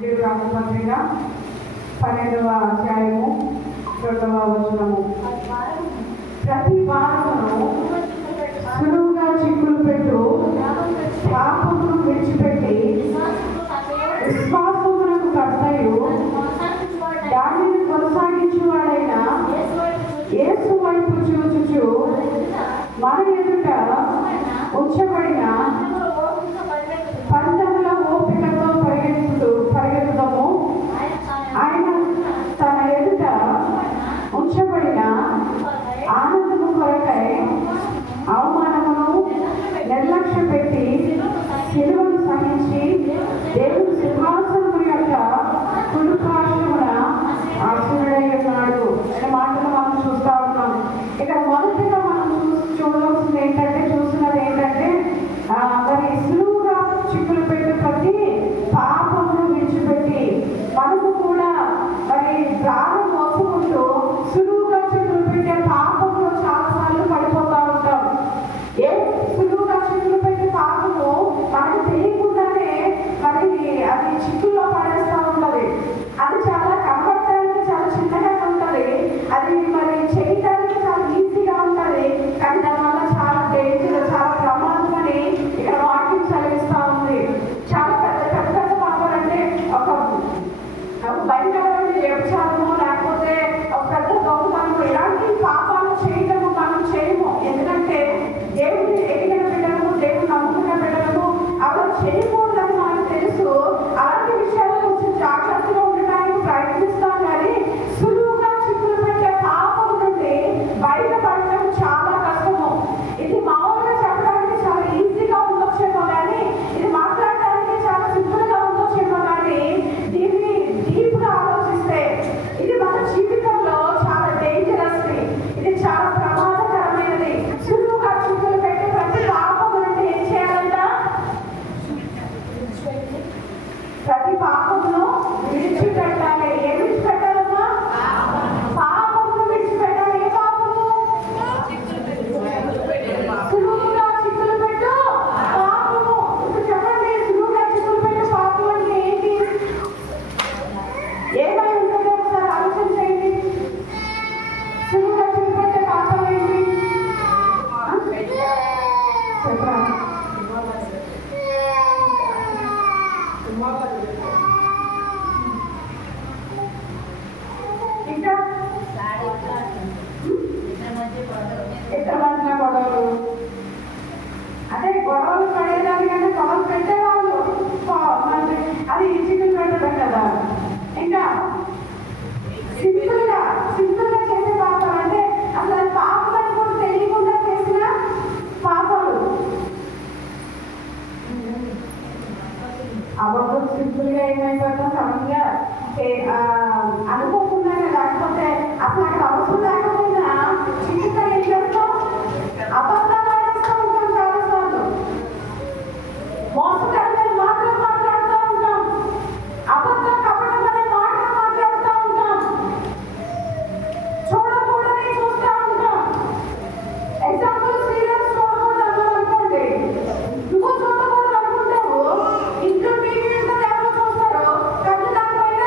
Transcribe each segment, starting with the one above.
రాజపత్రిక 12వ అధ్యాయము 2వ వచనము. ప్రతి వారమును సులువుగా చిక్కులు పెట్టు పాపమును విడిచిపెట్టి విశ్వాసమునకు కర్తయు దానిని కొనసాగించువాడైన యేసు వైపు చూచుచు మన ఎదుట ఉంచబడిన పందెముల ఓపికతో పరిగెత్తుదము. ఆయన తన ఎదుట ఉంచబడిన ఆనందము కొరకై అవమానమును నిర్లక్ష్య పెట్టి శిలువను సహించి దేవుని సింహాసనము యొక్క కుడిపార్శ్వమున ఆసీనుడై ఉన్నాడు అనే మాటలు మనం చూస్తా ఉన్నాం. ఇక్కడ మొదటిగా మనం చూస్తున్నది ఏంటంటే మరి సులువుగా చిక్కులు పెట్టి ప్రతి పాపమును విడిచిపెట్టి మనము కూడా మరి ప్రాణం మోసుకుంటూ సులువుగా చిక్కులు పెట్టే పాపంలో చాలాసార్లు పడిపోతూ ఉంటాం. ఏ సులువుగా చిక్కులు పెట్టే పాపము మనకు తెలియకుండానే మరి అది చిక్కుల్లో పడేస్తూ ఉంటుంది. అది చాలా కనబడటానికి చాలా చిన్నగా ఉంటుంది, అది మరి చేయడానికి చాలా ఈజీగా ఉంటుంది, కానీ దానివల్ల చాలా డేంజర్, చాలా ప్రమాదం అని ఇక్కడ వాక్యం చదివిస్తూ ఉంది. చాలా పెద్ద పాపాలు అంటే ఒక బయట వ్యభిచారము లేకపోతే ఒక పెద్ద దొంగతనము ఇలాంటి పాపాలు చేయటము మనం చేయము. ఎందుకంటే దేవుడిని ఎదిగిన బిడ్డలము, దేవుడు నమ్ముకున్న బిడ్డలము అలా చేయకూడదని మనకు తెలుసు. అలాంటి విషయాల కొంచెం జాగ్రత్తగా ఉండడానికి ప్రయత్నిస్తాం, కానీ సులువుగా చిక్కులు పెట్టే పాపం నుండి బయటపడటం చాలా కష్టము. ఇది మామూలుగా చెప్పడానికి చాలా ఈజీగా ఉండొచ్చేమో, కానీ ఇది మాట్లాడటానికి చాలా సింపుల్గా ఉండొచ్చేమో, కానీ దీన్ని డీప్గా ఆలోచిస్తే ఇది మన జీవితంలో చాలా డేంజరస్, ఇది చాలా ప్రమాదకరమైనది. సులువుగా చిక్కులు పెట్టి ప్రతి పాపం నుండి ఏం చేయాలంట? ప్రతి పాపమును విడిచిపెట్టాలి. ఏం విడిచిపెట్టాలమ్మా? పాపమును విడిచిపెట్టాలి. ఏ పాపము? సులువుగా చిక్కులు పెట్టు పాపము. ఇప్పుడు చెప్పండి, సులువుగా చిక్కులు పెట్టు పాపం అంటే ఏంటి? ఏమై ఉంటుందో ఒకసారి ఆలోచన చేయండి. సులువుగా చిక్కులు పెట్టే పాపం ఏంటి? చెప్పరా? ఇంకా ఇద్దరు మధ్య గొడవలు, అదే గొడవలు పడేదానికంటే గొడవలు పెట్టేవాళ్ళు అది చికెన్ పెట్టడం కదా. ఇంకా సింపుల్గా చేసే పాపాలు అంటే అసలు అది పాపాలని కూడా తెలియకుండా చేసిన పాపాలు. అబద్ధం సింపుల్గా ఏమైపోతాం, సడన్గా అనుకోకుండానే, లేకపోతే అసలు అక్కడ అవసరం లేకపోయినా చిన్నగా ఏం చేస్తాం? అబద్ధాలు ఆడేస్తూ ఉంటాం. చాలాసార్లు మోసకరమైన మాటలు మాట్లాడుతూ ఉంటాం, అబద్ధం కపటమైన మాటలు మాట్లాడుతూ ఉంటాం, చూడకూడని చూస్తూ ఉంటాం. ఎగ్జాంపుల్ సీరియల్స్ చూడకూడదు అనుకోండి, నువ్వు చూడకూడదు అనుకుంటావు, ఇంట్లో టీవీ ఎవరు చూస్తారో కళ్ళు దానిపైన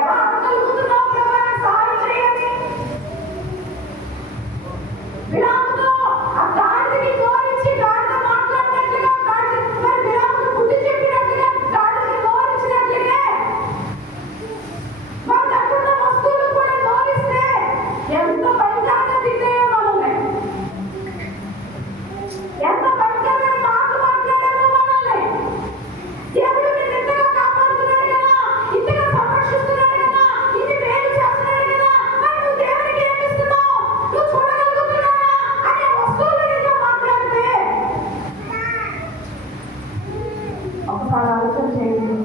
ఎలా అనగలుగుతున్నావు ప్రభా, నాకు సహాయం చేయండి. బిలాముతో ఆ గాడిదకి నోరిచ్చి గాడిద మాట్లాడినట్లుగా, మరి బిలాముకు బుద్ధి చెప్పినట్లుగా, గాడిదకి నోరిచ్చినట్లుగా మన దగ్గర వస్తువులు కూడా నోరిస్తే ఎంత భయంకరంగా తిన్నాయో మనల్ని, ఎంత భయంకరమైన మాటలు మాట్లాడామో మనల్ని. దేవుడు నిన్ను ఇంతగా కాపాడుతున్నాడు కదా, ఇంతగా సంరక్షిస్తున్నాడు కదా, ఇన్ని మేలు చేస్తున్నాడు కదా, మరి నువ్వు దేవునికి ఏమి ఇస్తున్నావు? నువ్వు చూడగలుగుతున్నావా అనే వస్తువులు నీతో మాట్లాడితే ఒకసారి ఆలోచన చేయండి.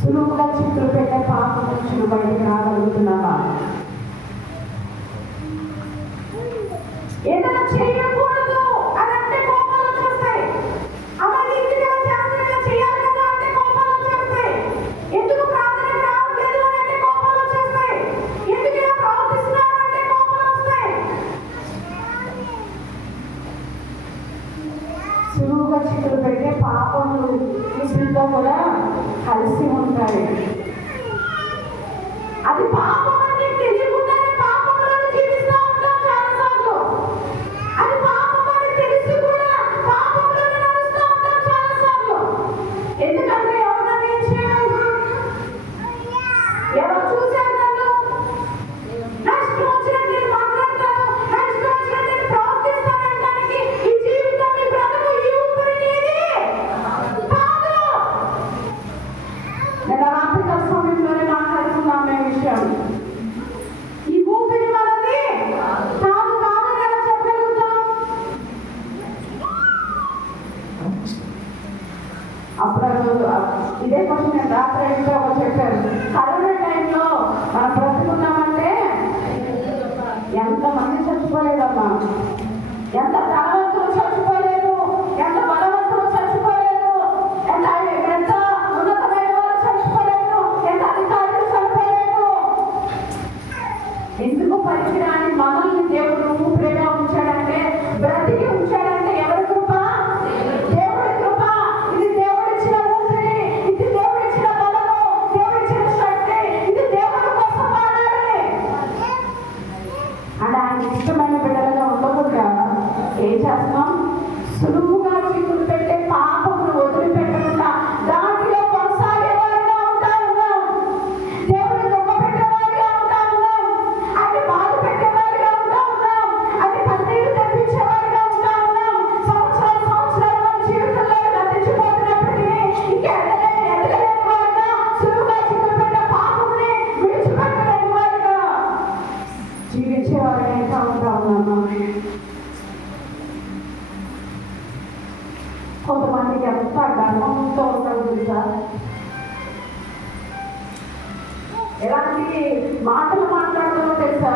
సులువుగా చిక్కులు పెట్టే పాపం నుంచి నువ్వు బయటికి రాగలుగుతున్నావా? ఏదైనా చేయకూడదు అని అంటే కోపాలు వచ్చేస్తాయి. అమ్మని ఇంటికి చేస్తున్నా చేయాలి కదా అంటే కోపాలు వచ్చేస్తాయి. ఎందుకు ప్రార్థన రావట్లేదు అని అంటే కోపాలు వచ్చేస్తాయి. ఎందుకు ఇలా ప్రవర్తిస్తున్నారు అంటే కోపాలు వస్తాయి. సులువుగా చిక్కులు పెట్టే పాపములు విసులుతో కూడా కలిసి ఉంటాయి. అది పాపం అని తెలియకుండానే పాపంలో జీవిస్తూ ఉంటాం చాలాసార్లు. అది పాపం అని తెలిసి కూడా పాపంలో నడుస్తూ ఉంటాం చాలాసార్లు. ఎందుకంటే ఎవరన్నా ఏం చేయాలి, ఎవరు చూశారు నన్ను, నా ఇష్టం వచ్చినట్టు నేను మాట్లాడతాను, నా ఇష్టం వచ్చినట్టు నేను ప్రవర్తిస్తాను అనడానికి ఈ జీవితం, ఈ బ్రతుకు, ఈ ఊపిరి నీది కాదు. నేను రాత్రికాల సమయంలోనే మాట్లాడుతున్నాం మేము విషయం. ఈ ఊపిరి మనది కాదు కాదని ఎలా చెప్పగలుగుతాం? అప్పుడు ఇదే క్వశ్చన్ నేను రాత్రి ఇంట్లో చెప్పారు. కరోనా టైంలో మనం బ్రతుకున్నామంటే ఎంతమంది చచ్చిపోలేదమ్మా, ఎంత ధనవంతులు చచ్చిపోలేదు, ఎంత బలవంతులు చచ్చిపోలేదు, ఎంత ఉన్నతమైన వారు చచ్చిపోలేదు, ఎంత అధికారులు చనిపోలేదు. ఎందుకు పనికిరాని మనల్ని దేవుడు ఊపిరిగా ఉంచాడంటే, బ్రతికి ఉంచాడంటే ఎవరి కృప? దేవుడి కృప. ఇది దేవుడిచ్చిన ఊపిరి, ఇది దేవుడిచ్చిన బలము, దేవుడిచ్చిన శక్తి, ఇది దేవుడి కోసం వాడాలి. అని ఆయన ఇష్టమైన బిడ్డలుగా ఉండకుండా ఏం చేస్తున్నాం? సులువుగా చిక్కులు పెట్టే పాపమును వదిలిపెట్టకుండా దాంట్లో కొనసాగే వారిగా ఉంటా ఉన్నాం. దేవుని దుఃఖ పెట్టేవారిగా ఉంటా ఉన్నాం. అది బాధ పెట్టేవారిగా ఉంటా ఉన్నాం. అది కన్నీరు తెప్పించేవారిగా ఉంటా ఉన్నాం. సంవత్సరాలు మన జీవితంలో నటించిపోతున్నప్పటికీ ఇంకా ఎదగలేని వారిగా, సులువుగా చిక్కులు పెట్టే పాపముని విడిచిపెట్టలేని వారిగా జీవించేవారిగా ఇంకా ఉంటా ఉన్నామా? కొంతమందికి ఎంత గర్వంతో ఉంటారు తెలుసా? ఎలాంటి మాటలు మాట్లాడతారో తెలుసా?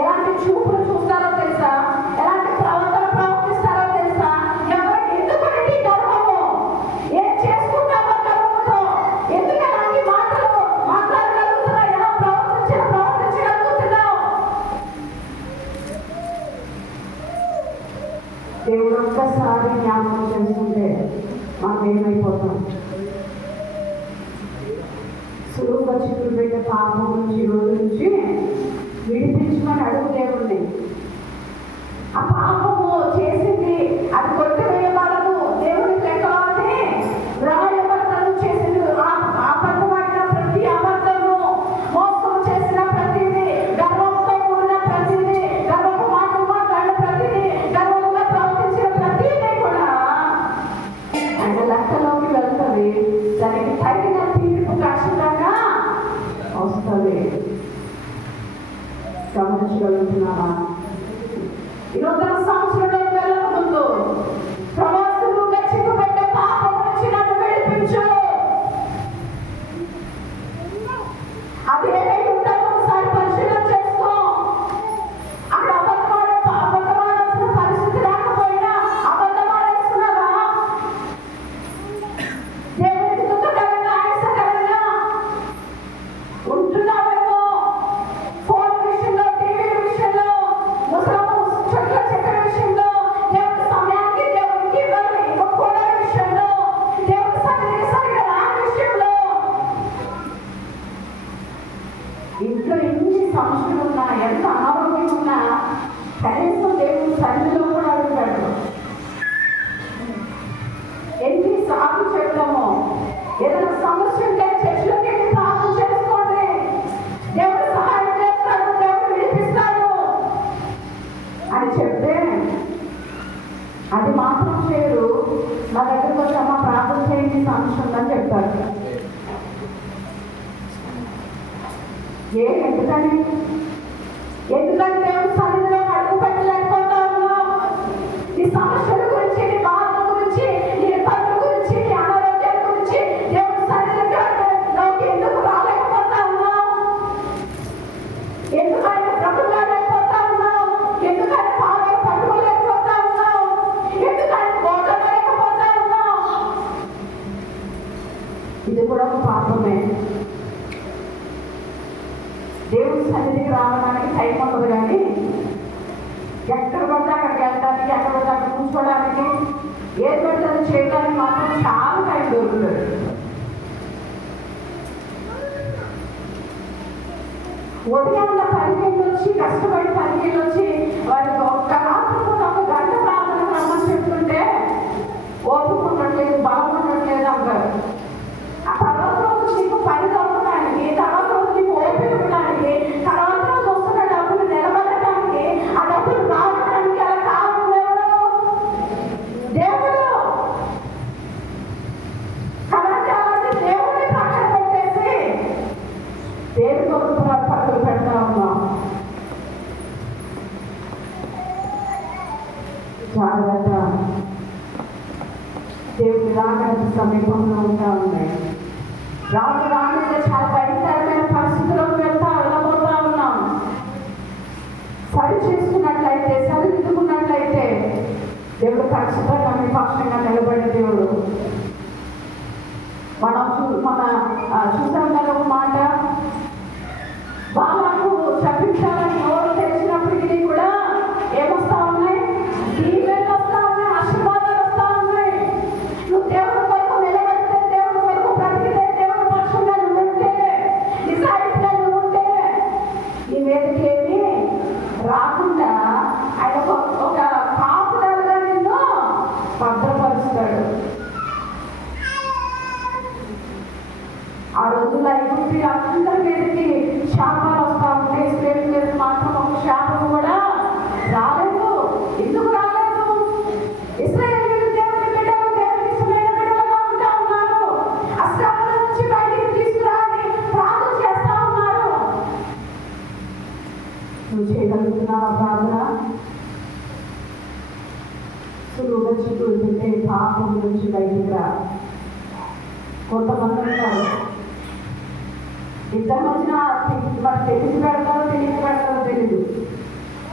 ఎలాంటి చూపులు చూస్తారో తెలుసా? ఎలాంటి ప్రవర్తన ప్రవర్తిస్తారో తెలుసా? ఎవరికి ఎందుకు గర్వము? ఏం చేసుకుంటామో గర్వంతో? ఎందుకు ఎలాంటి మాటలు మాట్లాడగలుగుతున్నావు? ఎలా ప్రవర్తించగలుగుతున్నావు? దేవుడు ఒక్కసారి జ్ఞాపకం చేసుకుంటే మనం ఏమైపోతాం? సులువుగా చిక్కులు పెట్టే పాపం నుంచి, రోజు నుంచి విడిపించమని అడుగు దేవుణ్ణి. ఆ పాపము చేసింది అది కొట్టివేయబడదు, దేవుడికి లెక్కవాలని రాయబడతలు చేసింది. అబద్ధమైన ప్రతి అబద్ధము, మోసం చేసిన ప్రతిదీ, గర్వంతో కూడిన ప్రతిదీ, గర్వపు మాటలు మాట్లాడిన ప్రతిదీ, గర్వంగా ప్రవర్తించిన ప్రతిదీ కూడా ఆయన లెక్కలోకి వెళ్తుంది. దానికి తగిన తీర్పు ఖచ్చితంగా వస్తుంది. గమనించగలుగుతున్నావా? ఈ నూతన సంవత్సరంలో వెళ్ళక ముందు ప్రవాసులుగా చిక్కుపెట్టే పాపం నుంచి నన్ను విడిపించు. అది ఏదై ఉంటుందో ఒకసారి పరిశీలన చేసుకో. అక్కడ అబద్ధమాడాల్సిన పరిస్థితి లేకపోయినా అబద్ధమాడేస్తున్నావా? దేవునికి దుఃఖకరంగా, ఆయాసకరంగా ఉంటున్నావేమో. ఫోన్ విషయంలో, టీవీ విషయంలో, సమస్యలు ఉన్నా, ఎంత అనారోగ్యం ఉన్నా కనీసం దేవుడు సన్నిధిలో కూడా అడుగుతాడు. ఎన్నిసార్లు చెప్తాము, ఏదైనా సమస్య ఉంటే చర్చిలోకి వెళ్ళి ప్రార్థన చేసుకోండి, దేవుడు సహాయం చేస్తాడు, దేవుడు విడిపిస్తాడు అని చెప్తే అది మాత్రం చేయరు. నా దగ్గరకు వచ్చి అమ్మ ప్రార్థన చేయండి సమస్య ఉందని చెప్తారు. ఎందుకని దేవుడు సన్నిధిలో అడుగు పెట్టలేకపోతా ఉన్నావు? నీ సమస్యల గురించి, నీ బాధల గురించి, నీ ఇబ్బందుల గురించి, నీ అనారోగ్యాల గురించి దేవుడు సన్నిధిలోకి ఎందుకు రాలేకపోతా ఉన్నావు? ఎందుకు ఆయన ప్రభుత్వాలేకపోతా ఉన్నావు? ఎందుకు ఆయన పాదాలు పట్టుకోలేకపోతా ఉన్నావు? ఎందుకు ఆయన బోధలేకపోతా ఉన్నావు? ఇది కూడా ఒక పాపమే. దేవుడి సన్నిధికి రావడానికి టైం ఉండదు, కానీ ఎక్కడ పడితే అక్కడికి వెళ్ళడానికి, ఎక్కడ పడితే అక్కడ కూర్చోడానికి, ఏది పడితే అది చేయడానికి మాత్రం చాలా టైం దొరుకుతుంది. ఉదయాన్న పనికి వచ్చి కష్టపడి పనికి వచ్చి వారికి ఒక్క రాత్రి ఒక గంట ప్రార్థన రమ్మని చెప్తుంటే ఓపిక ఉండట్లేదు, బలం ఉండట్లేదు అంటారు. ఆ తర్వాత రోజు నీకు పని దొరకడానికి, తర్వాత రోజు నీకు ఓపిక ఉండడానికి, తర్వాత రోజు వస్తున్న డబ్బులు నిలబడటానికి, ఆ డబ్బులు రావడానికి అలా కారణం ఎవరు? దేవుడు. కాబట్టి అలాంటి దేవుడిని పక్కన పెట్టేసి దేవుడి పక్కన పెడతా ఉన్నాం. జాగ్రత్త. దేవుడి రాగడ సమీపంలో ఉంటా ఉన్నాయి. రాగడ చాలా భయంకరమైన పరిస్థితుల్లోకి వెళ్ళబోతా ఉన్నాం. సరి చేసుకున్నట్లయితే, సరిదిద్దుకున్నట్లయితే దేవుడు ఖచ్చితంగా మీ పక్షంగా నిలబడే దేవుడు. మనం చూసాం కదా ఒక మాట, బాలకు చెప్పించాలని నోరు తెలిసినప్పటికీ కూడా ఏమొస్తా ఉన్నాయి? దీవెనలు వస్తా ఉన్నాయి, ఆశీర్వాదాలు వస్తా ఉన్నాయి. నువ్వు దేవుడి కొరకు నిలబడితే, దేవుడి కొరకు బ్రతికితే, దేవుడి పక్షంగా నువ్వు ఉంటే, నిజాయితీగా నువ్వు ఉంటే నీ మీదకి ఏమి రాకుండా ఆయన ఒక కాపుదలుగా నిన్ను భద్రపరుస్తాడు. ఆ రోజుల్లో ఐగుప్తు అందరి మీదకి శాపాలు వస్తా ఉంటే ఇశ్రాయేలు మీద మాత్రం ఒక శాపం కూడా రాలేదు. ఎందుకు రాలేదు? ఇశ్రాయేలు దేవుని బిడ్డలు, దేవునికి ఇష్టమైన బిడ్డలుగా ఉంటా ఉన్నారు. ఆ శ్రమల నుంచి బయటికి తీసుకురాని ప్రార్థన చేస్తా ఉన్నారు. నువ్వు చేయగలుగుతున్నావా ప్రార్థన? సులువుగా చిక్కుతుంటే పాపం నుంచి బయటికి రా. కొంతమంది ఉంటారు, ఇద్దరి మధ్యన మరి తెలిసి పెడతారో తెలియక పెడతారో తెలీదు.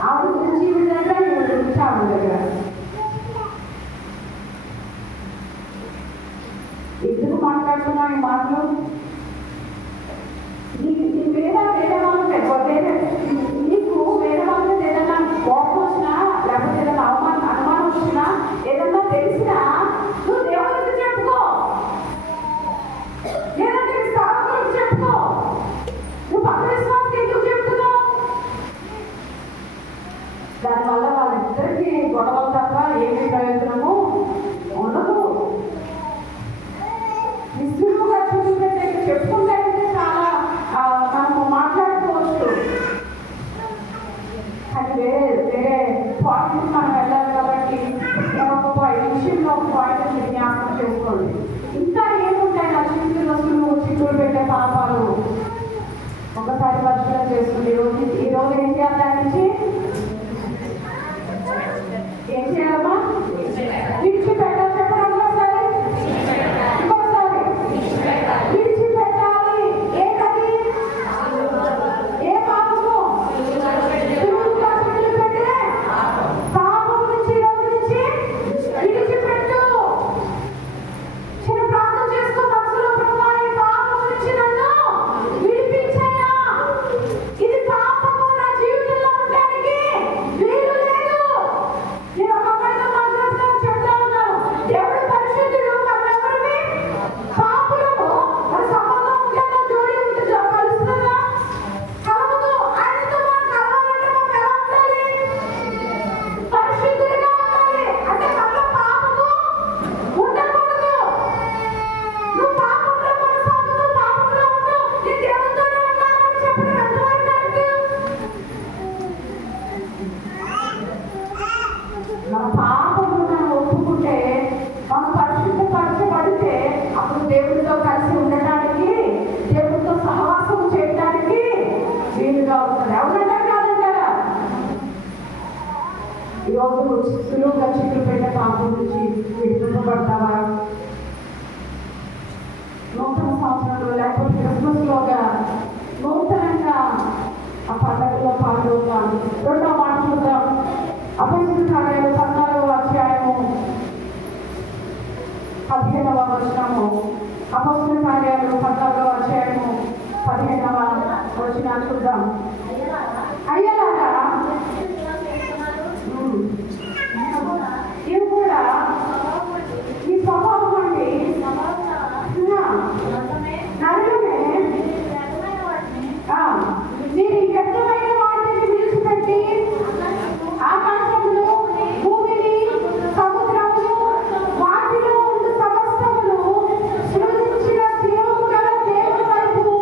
ఆవిడ గురించి ఈ విధంగా, ఈవిడ గురించి ఆవిడ దగ్గర. ఎందుకు మాట్లాడుతున్నావు ఈ మాటలు? నీ వేరే వాళ్ళకి నీకు వేరే వాళ్ళ మీద ఏదైనా కోపం వచ్చినా, లేకపోతే ఏదైనా అనుమానం వచ్చినా, ఏదన్నా తెలిసినా నువ్వు దేవుడికి చెప్పుకో, లేదంటే స్థాపకులకు చెప్పుకో. నువ్వు పక్క విశ్వాసకి ఎందుకు చెప్తున్నావు? దానివల్ల వాళ్ళిద్దరికి గొడవలు తప్ప ఏమి ప్రయోజనము ఉండదు. నిశ్చితంగా చూసుకుంటే చెప్పుకుంటే చాలా మనము మాట్లాడుకోవచ్చు, కానీ వేరే పాయింట్ మనం వెళ్ళాలి. కాబట్టి నేను ఒక విషయంలో ఒక పాయింట్ జ్ఞాపకం చేసుకోండి. ఇంకా ఏముంటాయి నా జీవితంలో చిక్కులు పెట్టే పాపాలు? ఒకసారి పరిశీలన చేసుకుంటే ఈరోజు ఏం చేయాలి? దాని నుంచి ఏం చేయాలమ్మా? విడిచిపెట్టాలి. చెప్పడం ఒకసారి, ఇంకొకసారి విడిచిపెట్టాలి. ఏంటది? ఏ పాపము? వదిలిపెట్టే పాపం నుంచి రోజు నుంచి విడిచిపెట్టు. చిన్న ప్రార్థన చేసుకో మనసులో, ప్రభువా ఈ పాపం నుంచి నన్ను విడిపించయ్యా. ఇది పాపము నా జీవితంలో ఉండడానికి వీలు లేదు. నేను ఒక మాట మాట్లాడతాను, చెప్తా ఈరోజు సులువుగా చిక్కులు పెట్టే పాపం నుంచి విడిపింపబడతావా? నూతన సంవత్సరంలో లేకపోతే క్రిస్మస్లోగా నూతనంగా ఆ పండుగలో పాల్గొందాం. రెండో మాట చూద్దాం. అపొస్తలుల కార్యాలు 14వ అధ్యాయము 15వ వచనము. అపొస్తలుల కార్యాలు 14వ అధ్యాయము 15వ వచనం చూద్దాం. అయ్యలారా ఇవి కూడా ఈ స్వభావం అండి నరమే మీరు వ్యర్థమైన వాటిని విడిచిపెట్టి ఆకాశములు, భూమిని, సముద్రములు, వాటిలో ఉన్న సమస్తమును సృజించిన జీవము గల దేవుని వైపు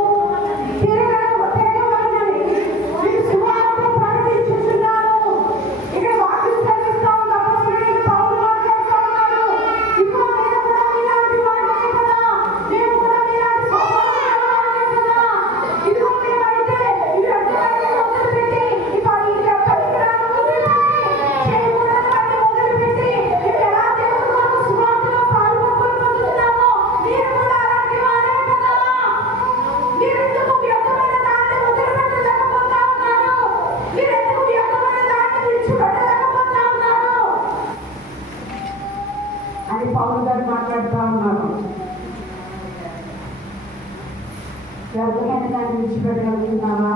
తిరగవలనని మీకు సువార్త ప్రకటించుచున్నాను. ఇక్కడ వాక్యం చదివిస్తాము. అపొస్తలుడైన పౌలు మాట్లాడుతూ ఉన్నాడు. ఇదిగో నేను కూడా మీలాంటి వాడినే కదా, నేను కూడా మీలాంటి స్వభావం గలవాడినే కదా. ఇదిగో మేమైతే ఈ వ్యర్థమైనవి వదిలిపెట్టి ఈ పరికరాలను వదిలిపెట్టి చేయకూడనివన్నీ వదిలిపెట్టి మేము ఎలా దేవుని కొరకు సువార్తలో పాలుపంపులు పొందుతున్నామో మీరు కూడా అలాంటి వారే కదా. మీరెందుకు వ్యర్థమైన దాన్ని వదిలిపెట్టలేకపోతా ఉన్నారు? మీరెందుకు వ్యర్థమైన దాన్ని విడిచిపెట్టలేకపోతా ఉన్నారు అని పౌలు గారు మాట్లాడుతూ ఉన్నారు. వ్యర్థమైన దాన్ని విడిచిపెట్టగలుగుతున్నావా?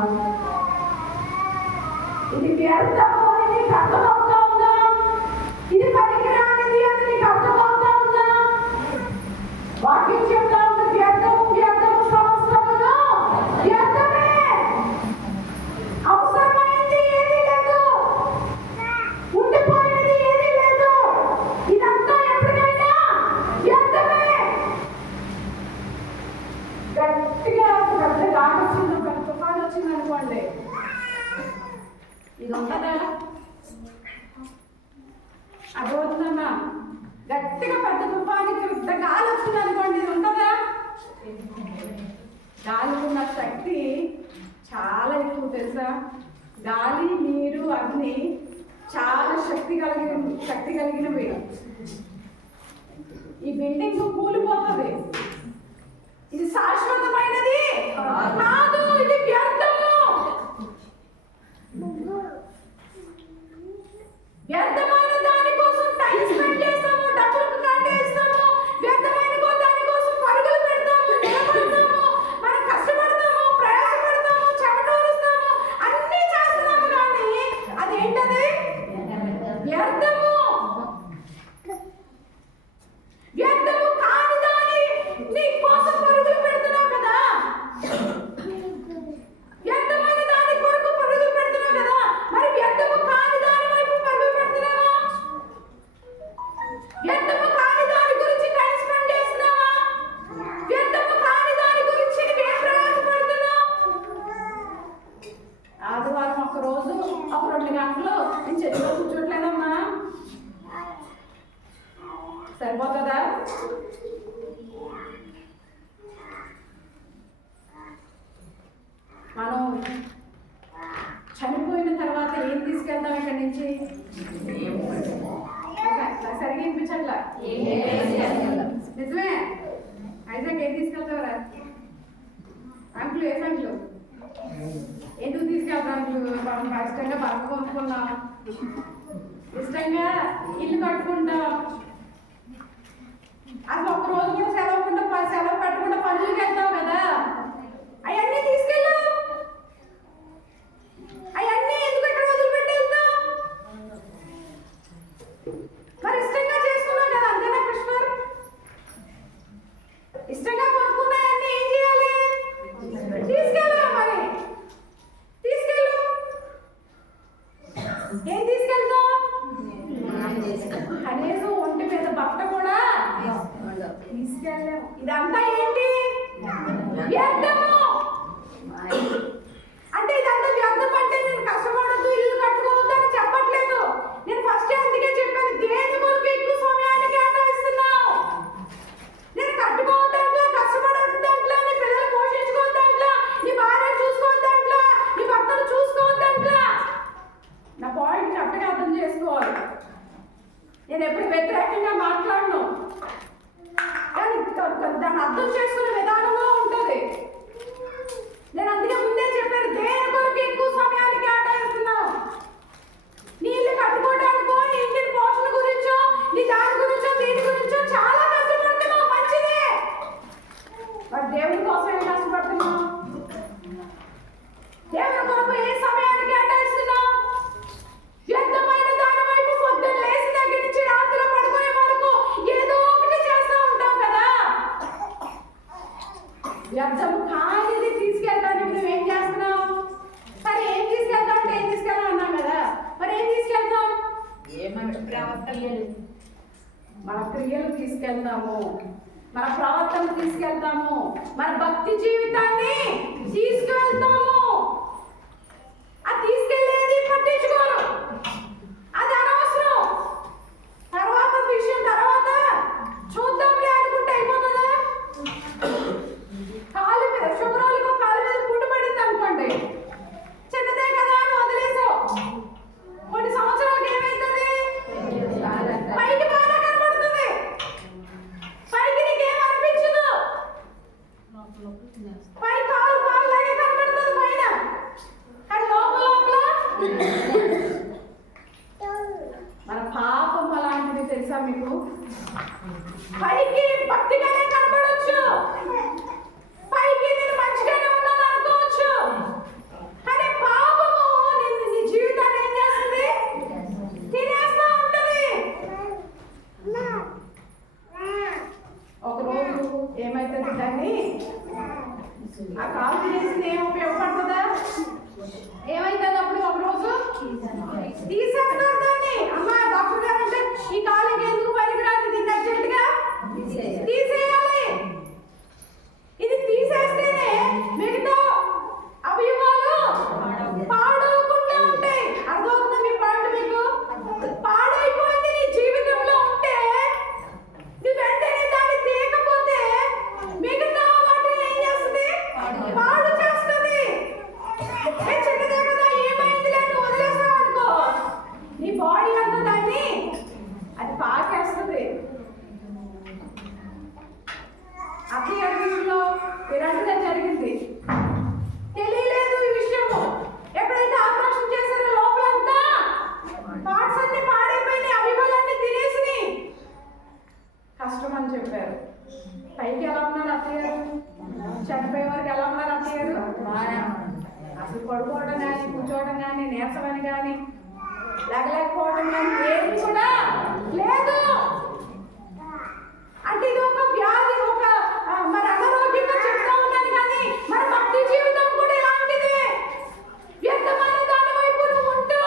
ఇది వ్యర్థము అని నీకు అర్థమవుతా ఉందా? ఇది పనికిరానిది అని నీకు అర్థమవుతా ఉందా? వాక్యం చెప్తా ఉంది, వ్యర్థము వ్యర్థము సమస్తమును వ్యర్థమే. అవసరమైనది ఏదీ లేదు, ఉండిపోయేది ఏదీ లేదు. ఇదంతా ఎప్పటికైనా వ్యర్థమే. గట్టిగా పెద్ద గాలి వచ్చింది, పెద్ద తుఫాను వచ్చింది అనుకోండి, ఇది ఉంటుందా? అర్థమవుతుందమ్మా? గట్టిగా పెద్ద తుఫానికి పెద్ద గాలి వచ్చింది అనుకోండి, ఇది ఉంటుందా? గాలికి ఉన్న శక్తి చాలా ఎక్కువ తెలుసా? గాలి, నీరు, అగ్ని చాలా శక్తి కలిగినవి. ఈ బిల్డింగ్ కూలిపోతుంది. ఇది శాశ్వతమైనది కాదు, ఇది వ్యర్థము. వ్యర్థమైన దానికోసం టైం స్పెండ్ చేస్తాము, డబ్బులకు కాటేస్తాము, వ్యర్థమైన దానికోసం పరుగులు పెడతాము, నిలబడతాము, మనం కష్టపడతాము, ప్రయాసపడతాము, చెమటోరుస్తాము, అన్నీ చేస్తున్నాము. కానీ అదేంటది? వ్యర్థము. వ్యర్థము కాని దాని నీ కోసం పరుగులు పెడుతున్నావు కదా. వ్యర్థమైన దాని కొరకు పరుగులు పెడుతున్నావు కదా. మరి వ్యర్థము కాని దాని వైపు పరుగులు పెడుతున్నావా? వ్యర్థము కాని దాని గురించి టైం స్పెండ్ చేస్తున్నావా? వ్యర్థము కాని దాని గురించి నువ్వేం ప్రయాసపడుతున్నావు? ఆదివారం ఒక రోజు ఒక 2 గంటలు నేను చర్చిలో కూర్చోట్లేదమ్మా, సరిపోతుందా? మనం చనిపోయిన తర్వాత ఏం తీసుకెళ్తాం ఇక్కడి నుంచి? సరిగా వినిపించట్లా? నిజమే. ఐజాక్ ఏం తీసుకెళ్తావరా? అంకులు ఏ సంఖ్యలు ఎందుకు తీసుకెళ్తాం? అంకులు ఇష్టంగా బట్ట కొనుక్కున్నాం, ఇష్టంగా ఇల్లు కట్టుకుంటాం, అసలు ఒక రోజు కూడా సెలవు పెట్టకుండా పనులకి వెళ్తావు కదా. అవన్నీ తీసుకెళ్ళావు. అవన్నీ ఎందుకు ఇక్కడ వదిలిపెట్టి వెళ్తావు? మరి ఇష్టంగా చేసుకున్నావు కదా, అంతేనా కృష్ణర్? ఇష్టంగా కొనుక్కున్నాయన్నీ ఏం చేయాలి? తీసుకెళ్ళాలి. మరి తీసుకెళ్ళు. ఏం తీసుకెళ్తావు? కనీసం ఒంటి మీద బట్ట కూడా తీసుకెళ్ళాము. ఇదంతా ఏంటి? తీసుకెళ్తాము, మన ప్రవర్తన తీసుకెళ్తాము, మన భక్తి జీవితాన్ని తీసుకెళ్తాము. అది తీసుకెళ్ళేది పట్టించుకోరు, అది అనవసరం. తర్వాత విషయం తర్వాత చూద్దాంలే అనుకుంటే అయిపోతుందా? కాలు మీద శుభ్రాలకు కాలు మీద పుట్టు పడింది అనుకోండి, చిన్నదే కదా అని వదిలేసావు. కొన్ని సంవత్సరాలకి ఏమైతుంది? పైకి బాగా కనబడుతుంది, పైకి నీకేం అనిపించదు, పై కాలు లాగే కనబడుతుంది పైన, కానీ లోపల మన పాపం అలాంటిది తెలుసా మీకు? పైకి భక్తిగానే కనబడవచ్చు, పైకి నేను మంచిగానే ఉన్నాను అనుకోవచ్చు, కానీ పాపము నీ జీవితాన్ని ఏం చేస్తుంది? తినేస్తా ఉంటది. ఒకరోజు ఏమైతుంది దాన్ని ఆ కాలు తినేసింది ఏం ఉపయోగపడుతుందా? ఏమైతుంది అప్పుడు? ఒకరోజు తీసేస్తారు దాన్ని. అమ్మ డాక్టర్ గారు అంటే ఈ కాలుకి ఎందుకు పనికిరాదు, దీన్ని అర్జెంటుగా తీసేయాలి. ఇది తీసేస్తేనే మిగతా అవయవాలు పాడవకుండా ఉంటాయి. అర్థమవుతుందా మీ పాయింట్ మీకు? పాడైపోయింది నీ జీవితంలో ఉంటే నువ్వు వెంటనే దాన్ని తీయకపోతే మిగతా వాటిని ఏం చేస్తుంది? పాడు చేస్తుంది. చిన్నదే కదా ఏమైంది లేదు వదిలేస్తావు అనుకో, నీ బాడీ అంతా దాన్ని అది పాకేస్తుంది. అత్తయ్య విషయంలో ఇలాంటిదే జరిగింది. తెలియలేదు ఈ విషయము. ఎప్పుడైతే ఆపరేషన్ చేశారో లోపలంతా పార్ట్స్ అన్ని పాడైపోయినాయి, అవయవాలన్నీ తినేసినాయి. కష్టం అని చెప్పారు. పైకి ఎలా ఉన్నారు అత్తయ్య గారు? చనిపోయే వరకు ఎలా ఉన్నారు అత్తయ్య గారు? అసలు పడుకోవడం కానీ, కూర్చోవడం కానీ, నీరసమని కానీ, లేకపోవడం కానీ ఏది కూడా లేదు. అంటే ఇది ఒక వ్యాధి, ఒక మరి అనారోగ్యంగా చెప్తా ఉన్నాను, కానీ మన భక్తి జీవితం కూడా ఇలాంటిదే. వ్యర్థమైన దాని వైపు నువ్వు ఉంటూ,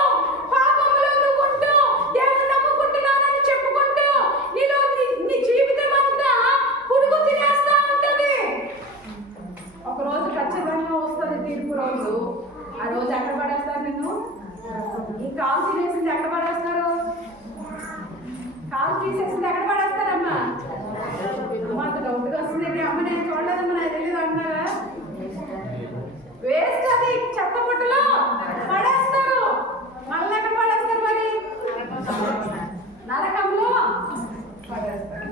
పాపంలో నువ్వు ఉంటూ, దేవుని నమ్ముకుంటున్నానని చెప్పుకుంటూ నీలో నీ జీవితం అంతా పురుగు తినేస్తా ఉంటది. ఒకరోజు ఖచ్చితంగా వస్తుంది తీర్పు రోజు. ఆ రోజు ఎక్కడ పడేస్తారు నిన్ను? ఈ కాలు తీసేసింది ఎక్కడ పడేస్తారు? కాలు తీసేసింది ఎక్కడ పడేస్తారమ్మా? అమ్మ అంత డౌట్గా వస్తుంది. అమ్మ నేను చూడలేదమ్మా, నాకు తెలియదు అంటున్నారా? వేస్ట్, అది చెత్త పుట్టలో పడేస్తారు. మళ్ళీ ఎక్కడ పడేస్తారు మరి? నరకంలో పడేస్తారు.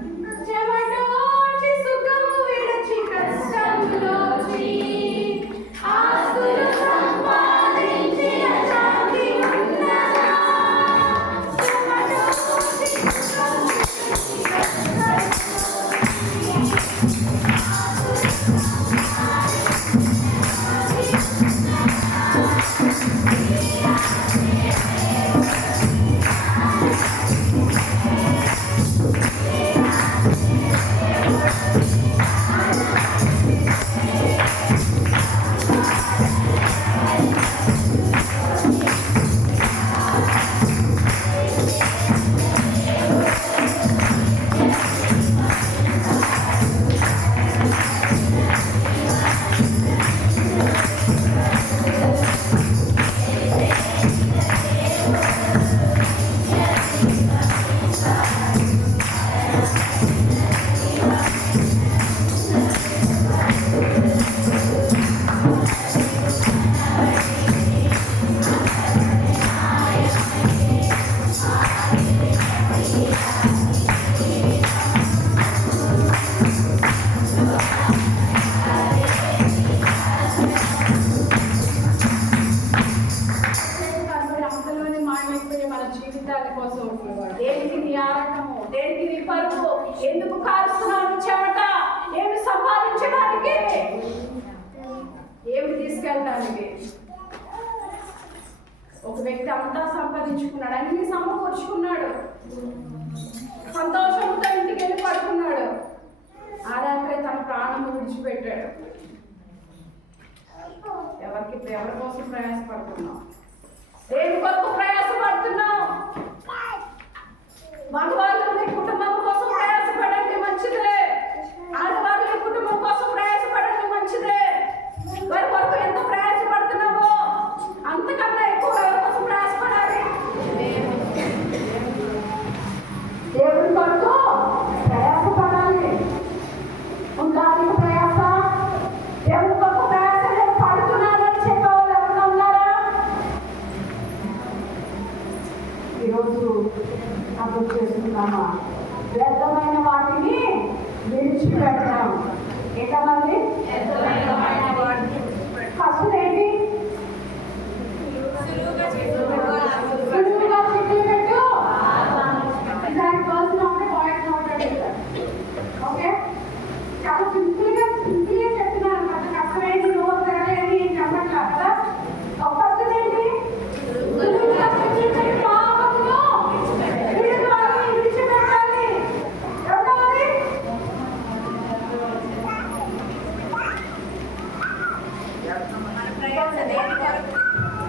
చెమటోడ్చి సుఖము విడచి కష్టములోచి ఆస్తులు సంపాదించిన శాంతి ఉన్నదా? చెమటోడ్చి సుఖము ఎందుకు కారుస్తున్నాను చెమట? ఏమి సంపాదించడానికి, ఏమి తీసుకెళ్ళడానికి? ఒక వ్యక్తి అంతా సంపాదించుకున్నాడు, అన్ని సమకూర్చుకున్నాడు, సంతోషంతో ఇంటికి వెళ్ళి పడుకున్నాడు. ఆ రాత్రి తన ప్రాణము విడిచిపెట్టాడు. ఎవరి కోసం ప్రయాసపడుతున్నావు? దేని కొరకు ప్రయాసపడుతున్నావు? మగవాళ్ళు మీ కుటుంబం కోసం ప్రయాసపడండి, మంచిది.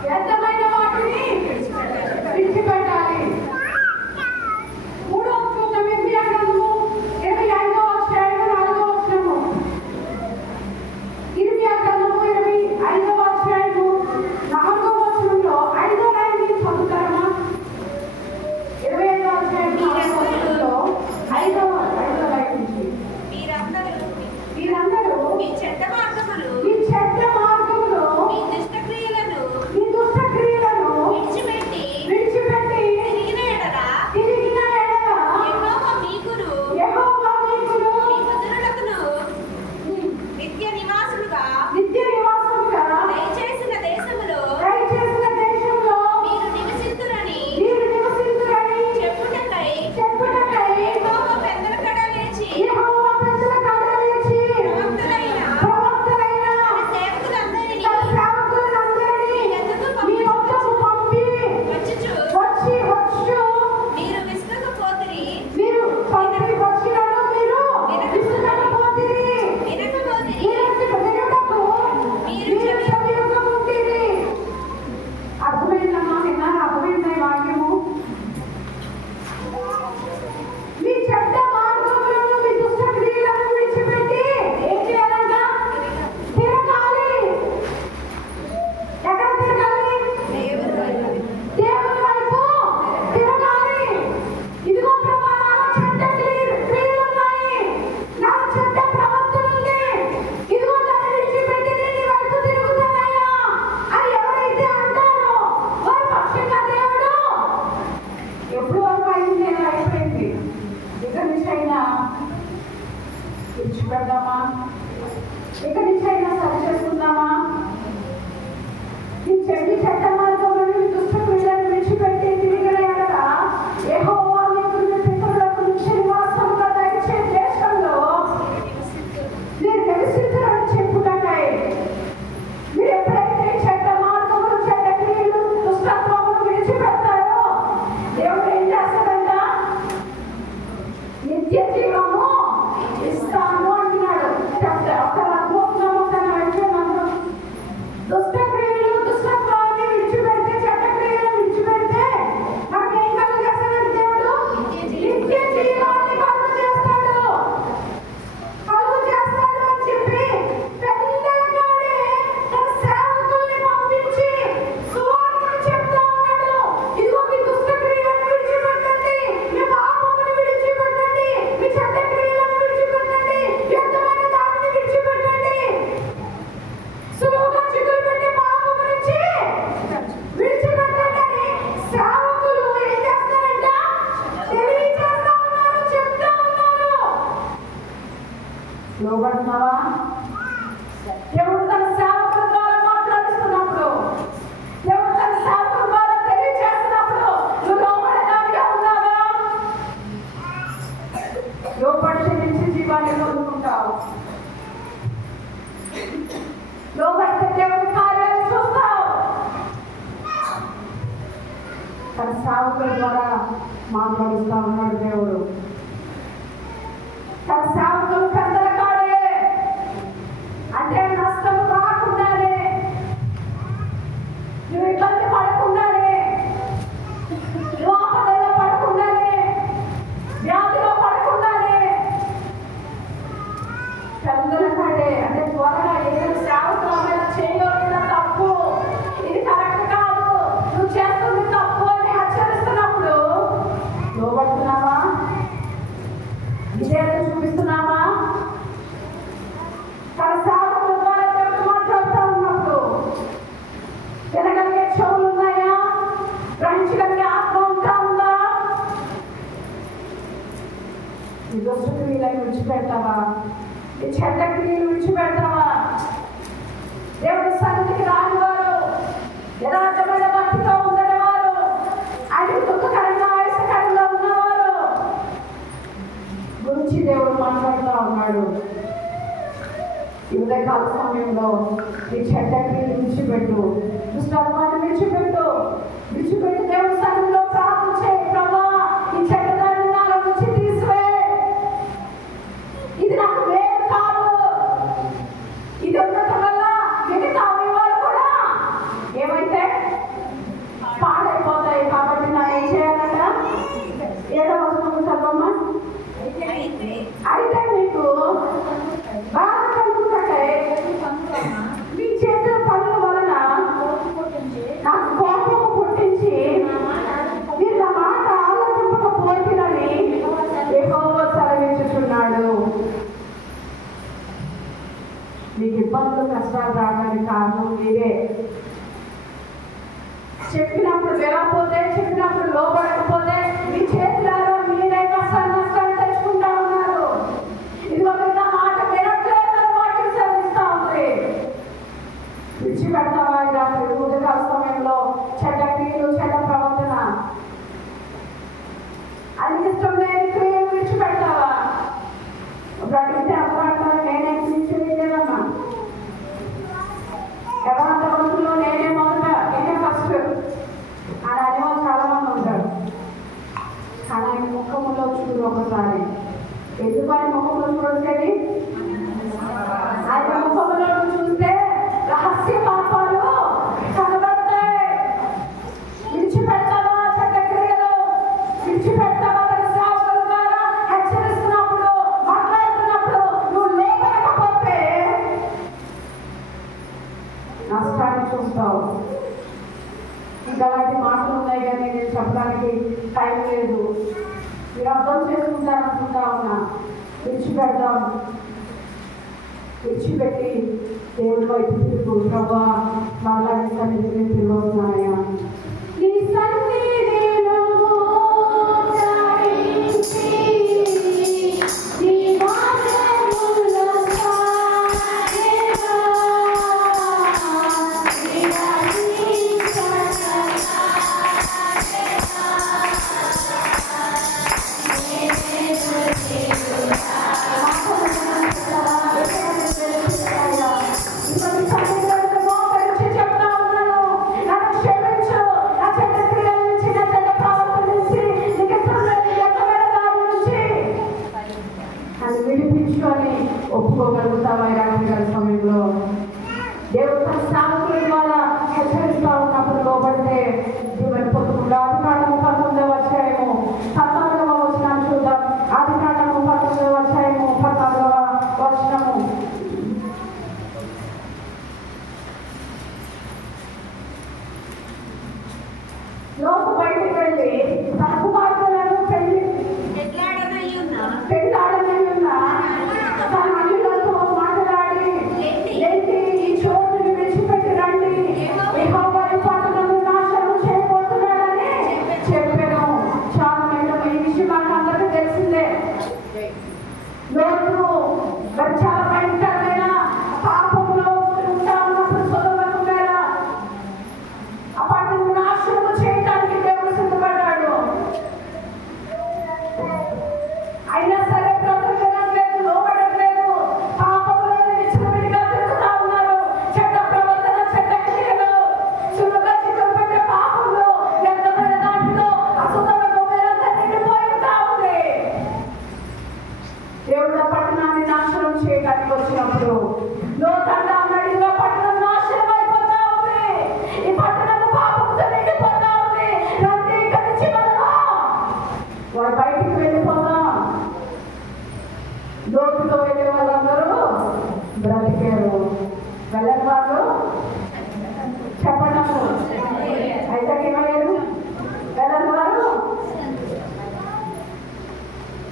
వ్యర్థమైన వాటిని విడిచిపెట్టాలి. మూడో చూద్దాం, ఇర్మియా గ్రంథము 25వ అధ్యాయము 4వ వచనము. ఇర్మియా గ్రంథము 25వ అధ్యాయము 4వ వచనంలో 5వ లైన్ చదువుతారమ్మా. 25వ అధ్యాయం 4వ వచనంలో 5వ లైన్ నుంచి మీరందరూ మీ చెడ్డ మార్గములు మీ దుష్ట క్రియలను విడిచిపెట్టి తిరిగిన ఎడల యెహోవా మీకును నిత్య నివాసులుగా దయచేసిన దేశములో మీరు నివసిస్తురని చెప్పుటకై యెహోవా పెద్దల కడ లేచి ప్రవక్తలైన సేవకులందరినీ మీ వద్దకు పంపి వచ్చి మీరు విసుగకపోతిరి అర్థమైందమ్మా? విన్నారా? అర్థమైందా ఈ వాక్యము? మీ చెడ్డ మార్గములను మీ దుష్ట క్రియలను విడిచిపెట్టి ఏం చేయాలంట? తిరగాలి. ఎక్కడ తిరగాలి? దేవుని వైపు తిరగాలి. ఇదిగో ప్రభువా, నాలో చెడ్డ క్రియలు ఉన్నాయి, నాలో చెడ్డ ప్రవర్తన ఉంది, ఇదిగో దాన్ని విడిచిపెట్టి నేను నీ వైపు తిరుగుతానయ్యా అని ఎవరైతే అంటారో వారి పక్షంగా దేవుడు ఎప్పుడు వరకు అయింది? అయిపోయింది. ఇక నుంచి అయినా విడిచిపెడదామా? ఇక నుంచి అయినా సరి చేసుకుందామా? ఈ చెడ్డ మార్గములను మీ దుష్ట క్రియలను విడిచిపెట్టి తిరిగిన ఎడల యెహోవా మీకు మీ పితరులకు నిత్య నివాసముగా దయచే దేశంలో మీరు నివసించురని చెప్పుటకై. మీరు ఎప్పుడైతే చెడ్డ మార్గములు, చెడ్డ క్రియలు, దుష్టత్వములు విడిచిపెడతారో దేవుడు ఏం చేస్తాడంట? నిత్య జీవము ఇస్తాను అంటున్నాడు. ఒక అద్భుతము తన వైద్యమందు దుష్ట క్రియలు, దుష్టత్వాన్ని విడిచిపెడితే, చెడ్డ క్రియలు విడిచిపెడితే మనకేం కలుగజేస్తాడు దేవుడు? నిత్య జీవాన్ని కలుగజేస్తాడు అని చెప్పి పెద్దగానే తన సేవకుల్ని పంపించి సువార్తను చెప్తా ఉన్నాడు. ఇదిగో మీ దుష్ట క్రియలను విడిచిపెట్టండి, మీ పాపమును విడిచిపెట్టండి, మీ చెడ్డ క్రియలను విడిచిపెట్టండి, వ్యర్థమైన దానిని విడిచిపెట్టండి, సులువుగా చిక్కులు పెట్టే పాపము నుంచి విడిచిపెట్టండి అని సేవకులు ఏం చేస్తారంట? తెలియజేస్తా ఉన్నారు, చెప్తా ఉన్నారు. లోబడుతున్నావా? దేవుడు తన సేవకుల ద్వారా మాట్లాడుతున్నప్పుడు, దేవుడు తన సేవకుల ద్వారా తెలియజేస్తున్నప్పుడు నువ్వు లోబడడానికి ఉన్నావా? లోబడితే నిత్య జీవాన్ని పొందుకుంటావు. లోబడితే దేవుడి కార్యాలు చూస్తావు. తన సేవకుల ద్వారా మాట్లాడుతూ ఉన్నాడు దేవుడు. తన సేవకులు పెద్దల కాడే, అంటే నష్టం రాకుండానే, నువ్వు ఇబ్బంది పడకుండానే, నువ్వు ఆపదలో పడకుండానే, వ్యాధిలో పడకుండానే పెద్దల కాడే, అంటే త్వరగా ఏదైనా సేవకుల మీద చేయగలిగిన తప్పు, ఇది కరెక్ట్ కాదు, నువ్వు చేస్తుంది తప్పు అని హెచ్చరిస్తున్నప్పుడు లోబడుతున్నావా? విజయాలు చూపిస్తున్నావా? తన సేవకుల ద్వారా దేవుడు మాట్లాడుతూ ఉన్నప్పుడు వినగలిగే చెవులు ఉన్నాయా? గ్రహించగలిగే ఆత్మ ఉందా? ఈ దుష్ట క్రియలను విడిచిపెడతావా? ఈ చెడ్డ క్రియలు విడిచిపెడతావా? దేవుడు సన్నిధికి రానివారు, యథార్థమైన భక్తితో ఉండని వారు, ఆయన దుఃఖకరంగా ఆయాసకరంగా ఉన్నవారు గురించి దేవుడు మాట్లాడుతూ ఉన్నాడు. ఈ ఉదయకాల సమయంలో ఈ చెడ్డ క్రియలు విడిచిపెట్టు, దుష్టాత్మాన్ని విడిచిపెట్టు. దేవుడి సన్నిధిలో ప్రార్థన చేయి. ప్రభువా, ఈ చెడ్డదాన్ని నాలో నుంచి తీసివే, ఇది నాకు వేరు కాదు, ఇది ఉండటం వల్ల మిగతావి మీరే. చెప్పినప్పుడు వెళ్ళకపోతే, చెప్పినప్పుడు లోపడకపోతే మీ చేతులారా మీరే నష్టాలు తెచ్చుకుంటా ఉన్నారు. ఇదిగో నా మాట వినట్లేదు, వాటిని సేవిస్తూ ఉంది. విడిచిపెడతావా రాత్రి ఉదయకాల సమయంలో చెడ్డ క్రియలు, చెడ్డ ప్రవర్తన, అది ఇష్టం లేని క్రియలు విడిచిపెడతావా? అడిగితే అప్పుడు నేనే విడిచిపెట్టేదమ్మా, యవ్వనవంతుల్లో నేనే మొదట, నేనే ఫస్ట్ అని అనేవాళ్ళు చాలా మంది ఉంటారు. కానీ ఆయన ముఖంలో చూడు ఒకసారి. ఎందుకు ఆయన ముఖంలో చూడొచ్చేది? ఆయన ముఖంలో చూస్తే రహస్య పాపాలు కనబడతాయి. విడిచిపెడతావా చెడ్డ క్రియలు? విడిచిపెడతావా తన సేవకుల ద్వారా హెచ్చరిస్తున్నప్పుడు, మాట్లాడుతున్నప్పుడు నువ్వు లేకపోతే నష్టాన్ని చూస్తావు. ఇంకా అలాంటి మాటలు ఉన్నాయి కానీ నేను చెప్పడానికి టైం లేదు. మీరు అర్థం చేసుకుంటారనుకుంటా ఉన్నా. విడిచిపెడదాం. విడిచిపెట్టి దేవుడి వైపు తిరుగు. ప్రభా మళ్ళా నీ సన్నిధిని తిరుగుతున్నాయా? నీ సన్నిధిలో విడిపించుకొని ఒప్పుకోగలుగుతావా? రాత్రి గారి సమయంలో దేవుడు తన సేవకుల ద్వారా హెచ్చరిస్తూ ఉన్నప్పుడు లోబడితే పొద్దుకుండా ఆదికాండము 19వ అధ్యాయము 14వ వచనం చూద్దాం. ఆదికాండము 19వ అధ్యాయము 14వ వచనము. లోపు బయటికి వెళ్ళి తన కుమార్తెలను పెళ్ళాడనయ్యున్న తన అల్లులతో మాట్లాడి, ఏంటి ఈ చోటుని విడిచిపెట్టి రండి, యెహోవా ఈ పట్టణమును నాశనం చేయబోతున్నాడని చెప్పాను. చాలా మేడం ఈ విషయం మనకు అందరికీ తెలిసిందే. లోతు చాలా భయంకరమైన పాపంలో ఉంటా ఉన్నప్పుడు సొదొమ గొమొర్రా ఆ పట్టణమును నాశనం చేయడానికి దేవుడు సిద్ధపడ్డాడు. అయినా సరే బ్రతకలేదు, లోబడలేదు, పాపంలో విచ్చలవిడిగా తిరుగుతా ఉన్నారు. చెడ్డ ప్రవర్తన, చెడ్డ క్రియలు, సులువుగా చిక్కుకుపోయే పాపంలో, వ్యర్థమైన దాంట్లో సొదొమ గొమొర్రా నిండిపోయి ఉంటా ఉంది. దేవుడు పట్టణాన్ని నాశనం చేయడానికి వచ్చినప్పుడు లోతు అన్నాడు, ఇదిగో పట్టణం నాశనం అయిపోతా ఉంది, ఈ పట్టణం పాపంతో నిండిపోతా ఉంది, రండి ఇక్కడి నుంచి మనము వాడు బయటికి వెళ్ళిపోదాం. లోతుతో వెళ్ళే వాళ్ళందరూ బ్రతికారు, వెళ్ళని వాళ్ళు చెప్పడం అయితే ఏమలేదు. వెళ్ళని వారు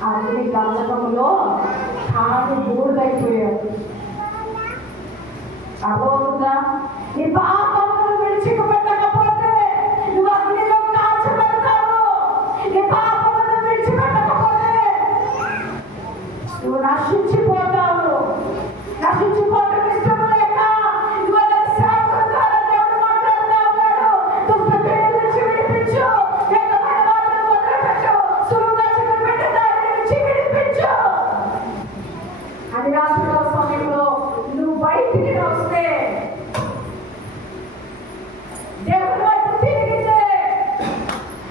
అగ్ని గంధకములో కాదు బూడిదైపోయారు. అర్థమవుతుందా? నీ పాపమును విడిచిపెట్టకపోతే నువ్వు అగ్నిలో కాల్చబడతావు. నీ పాపమును విడిచిపెట్టకపోతే నువ్వు నశించిపోతావు. నశించిపోవడం ఇష్టం లేక ఇవాళ సేవకుల ద్వారా దేవుడు మాట్లాడుతూ ఉన్నాడు. దుష్ట క్రియల నుంచి విడిపించు, వ్యర్థమైన వాటిని వదిలిపెట్టు, సులువుగా చిక్కుకుపోయే దారి నుంచి విడిపించు అని రాత్రి సమయంలో నువ్వు బయటికి వస్తే, దేవుడి వైపు తిరిగితే,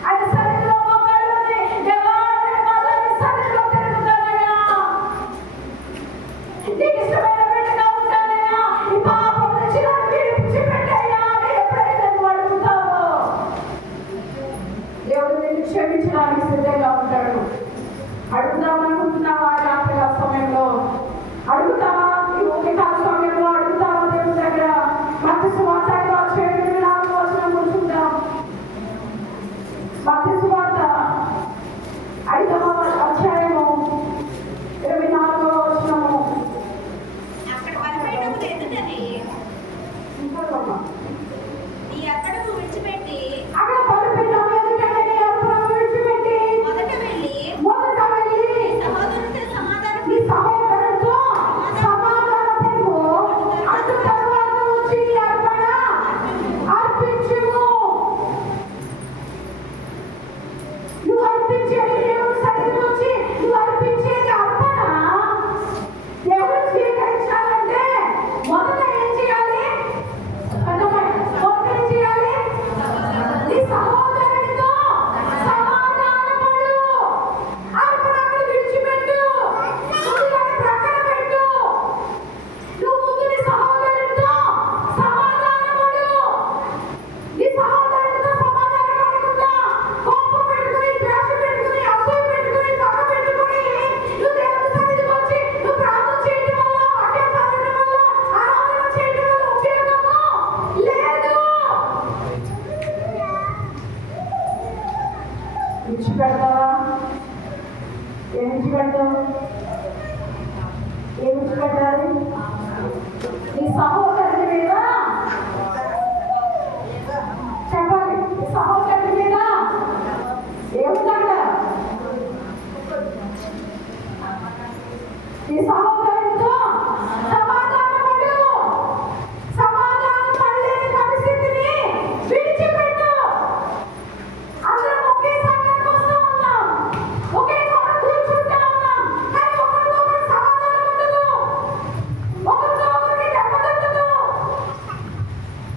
ఆయన సన్నిధిలో మొక్కలుని దేవాలయ వాళ్ళని సన్నిధిలో తిరుగుతానయ్యా, నీకు ఇష్టమైన బిడ్డగా ఉంటానయ్యా, ఈ పాపం నుంచి నన్ను విడిపించిపెట్టయ్యా అని ఎప్పుడైతే నువ్వు అడుగుతావో దేవుడు నిన్ను క్షమించడానికి సిద్ధంగా ఉంటాడు. అడుగుదామనుకుంటున్నావా? రాత్రి సమయంలో అడుగుతావా? ఈ ఉదయకాల సమయంలో అడుగుతావా దేవుడి దగ్గర? మత్తయి సువార్త 5:24 వచనం చూద్దాం. మత్తయి సువార్త 5వ అధ్యాయము 24వ వచనము.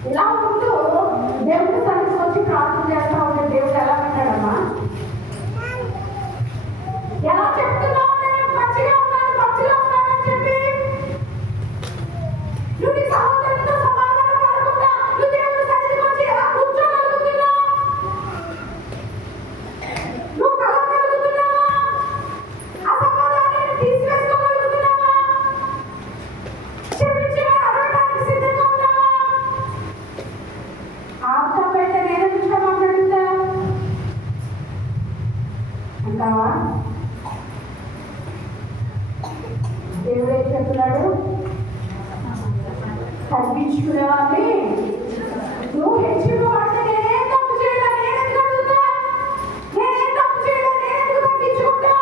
ఇలా ఉంటూ దేవుడి సన్నిధికి వచ్చి ప్రార్థన చేస్తా ఉంటే దేవుడు ఎలా వింటాడమ్మా? ఎలా చెప్తున్నావు నేను మంచిగా ఉన్నానని చెప్పి నువ్వు నీ సహోదరునితో సమాధానం పడకుండా నువ్వు దేవుడి సన్నిధికి వచ్చి ఎలా కూర్చోగలుగుతున్నావు? నువ్వు కలగలుగుతున్నావా? ఆ సమాధానాన్ని తీసివేసుకోగలుగుతున్నావా? క్షమించమని అడగడానికి సిద్ధంగా ఉన్నావా? ఆప్తం పెట్ట నేను క్షమాపడుతా అంటావా? దేవుడు ఏం చెప్తున్నాడు? తగ్గించుకునేవాడిని నువ్వు హెచ్చుకోవాలంటే నేనేం తప్పు చేయలేదు, నేనెందుకు అడుగుతా? నేనేం తప్పు చేయలేదు, నేనెందుకు తగ్గించుకుంటా?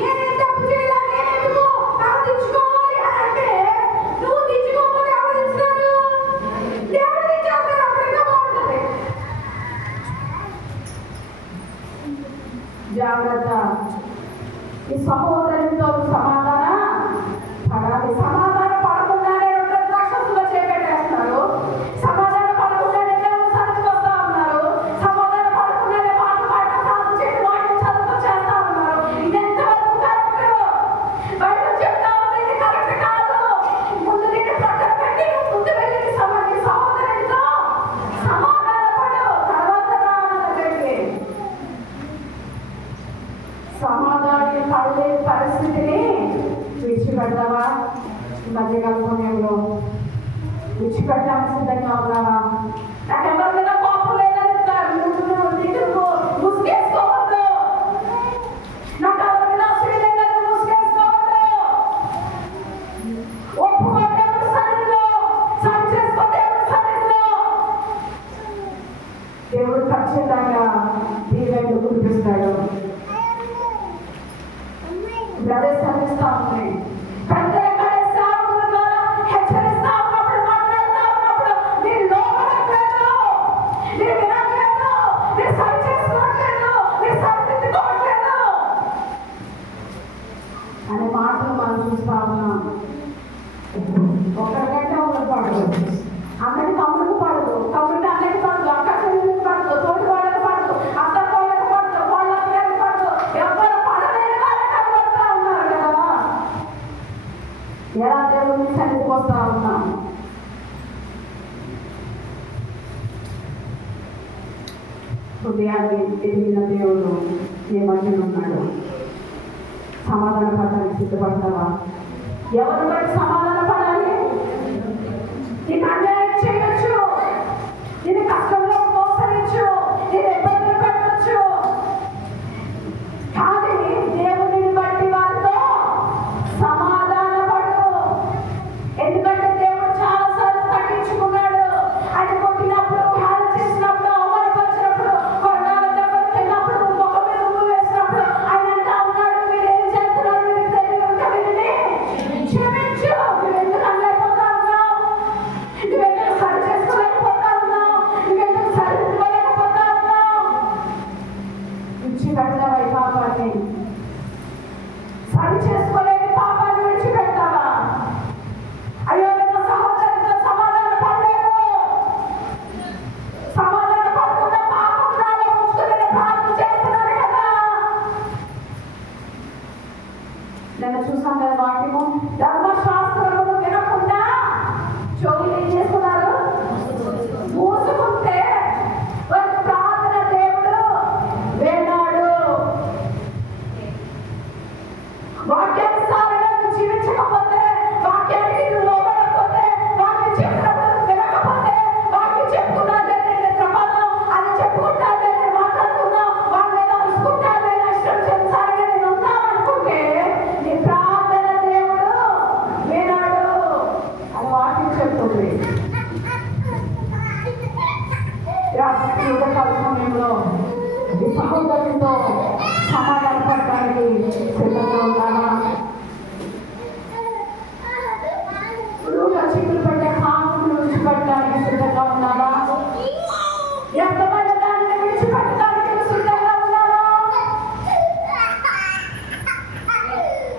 నేనేం తప్పు చేయలేదు, నేనెందుకు తగ్గించుకోవాలి అని అంటే నువ్వు తెచ్చుకోకపోతే ఎవరు తెచ్చుతారు? దేవుడు తెచ్చేస్తారు. అప్పుడుగా బాగుంటుంది. జాగ్రత్త. ఈ సహోదరునితో సమాధాన పడాలి. సమాధాన పడకుండానే రెండు రాక్షసులు చేపెట్టేస్తున్నారు. సమాధాన పడకుండానే దేవుని సన్నిధికి వస్తా ఉన్నారు. సమాధాన పడకుండానే పాటలు పాడటం, ప్రార్థన చేయడం, వాటిని చదువుతూ చేస్తా ఉన్నారు. ఇది ఎంతవరకు కరెక్ట్? బైబిల్ చెప్తా ఉంది ఇది కరెక్ట్ కాదు. ముందు దీన్ని ప్రక్కన పెట్టి ముందు వెళ్ళి సహోదరునితో సమాధాన పడు, తర్వాత రా నా దగ్గరికి. సమాధానం పడే పరిస్థితిని విడిచిపెడతావా? మధ్యకాల సమయంలో విడిచిపెట్టడానికి సిద్ధంగా ఉన్నావా? నాకు ఎవరి మీద కోపం లేదని నిన్ను ముసుగేసుకోవద్దు. నాకు ఎవరి మీద అసలు లేదని ముసుగేసుకోవద్దు. ఒప్పుకో దేవుడి సన్నిధిలో, సరి చేసుకో దేవుడి సన్నిధిలో. దేవుడు ఖచ్చితంగా దీవెనలు కురిపిస్తాడు. బ్రదర్స్ అందిస్తా ఉన్నాయి. పెద్దల కడే సేవకుల ద్వారా హెచ్చరిస్తా ఉన్నప్పుడు, మాట్లాడుతా ఉన్నప్పుడు నేను లోపడట్లేదు, నేను వినట్లేదు, నేను సరి చేసుకోవట్లేదు, నేను సరిదిద్దుకోవట్లేదు అనే మాటలు మనం చూస్తా ఉన్నాం. ఒకరికంటే ఒకరు పడదు, అందరికి తమ్ముడికి పడదు, తమ్ముడికి అన్నకి పడదు, అక్క చెల్లెలికి పడదు, తోటి వాళ్ళకి పడదు, అత్త వాళ్ళకి పడదు, వాళ్ళ అక్కకి పడదు. ఎవరు పడలేని వాళ్ళకి పడతా ఉన్నారు కదా. ఎలా దేవుని సన్నిధికి వస్తా ఉన్నాం? హృదయాన్ని ఎదిగిన దేవుడు ఏ మధ్యన ఉన్నాడు. సమాధాన పడడానికి సిద్ధపడతావా? ఎవరు బట్టి సమాధాన పడాలి? నేను అన్యాయం చేయొచ్చు, నేను కష్టంలో మోసరించు, నేను ఇబ్బందులు పెట్టచ్చు, కానీ దేవుడిని బట్టి వారితో సమాధాన పడు. ఎందుకంటే దేవుడు చాలా సార్లు తగ్గించుకున్నాడు. ఆయన కొట్టినప్పుడు, హాని చేసినప్పుడు, అవమానపరిచినప్పుడు, కొన్నాళ్ళ దెబ్బలు తిన్నప్పుడు, ముఖం మీద ఉమ్ము వేసినప్పుడు ఆయన అంటా ఉన్నాడు, మీరు ఏం చేస్తున్నారు, మీకు తెలియదు కనుక వీరిని క్షమించు. నువ్వు ఎందుకు అనలేకపోతా ఉన్నావు? నువ్వెందుకు సరి చేసుకోలేకపోతా ఉన్నావు? నువ్వెందుకు సరిదిద్దుకోలేకపోతా ఉన్నావు? విడిచిపెడతావా ఈ పాపాన్ని? సరి చేసుకోలేని పాపాన్ని విడిచిపెడతావా? అయ్యో నేను సహోదరునితో సమాధాన పడలేదు, సమాధాన పడకుండా పాపం నాలో ఉంచుకుని ప్రార్థన చేస్తున్నాను కదా. నేను చూసాను కదా వాక్యము, ధర్మశాస్త్రమును వినకుండా చెవులు ఏం చేస్తున్నారు? మూసుకుంటే వారి ప్రార్థన దేవుడు విన్నాడు. వాక్యానుసారంగా నువ్వు జీవించకపోతే, వాక్యానికి నువ్వు లోబడకపోతే, వాక్యం చెప్పినప్పుడు వినకపోతే, వాక్యం చెప్పుకున్నాదే నేను ప్రమాదం అని చెప్పుకుంటాదే నేను మాట్లాడుతున్నా, వాళ్ళ మీద అరుచుకుంటాదే నా ఇష్టం చెప్తారని నేను ఉన్నాను అనుకుంటే నీ ప్రార్థన దేవుడు వినాడు అని వాక్యం చెప్తుంది. యుగకాల సమయంలో ఈ సహోదరునితో సమాధాన పడడానికి సిద్ధంగా ఉన్నావా? చిక్కులు పట్టే హామీలు విడిచిపెట్టడానికి సిద్ధంగా ఉన్నావా? ఎంతమంది దానిని విడిచిపెట్టడానికి సిద్ధంగా ఉన్నావా?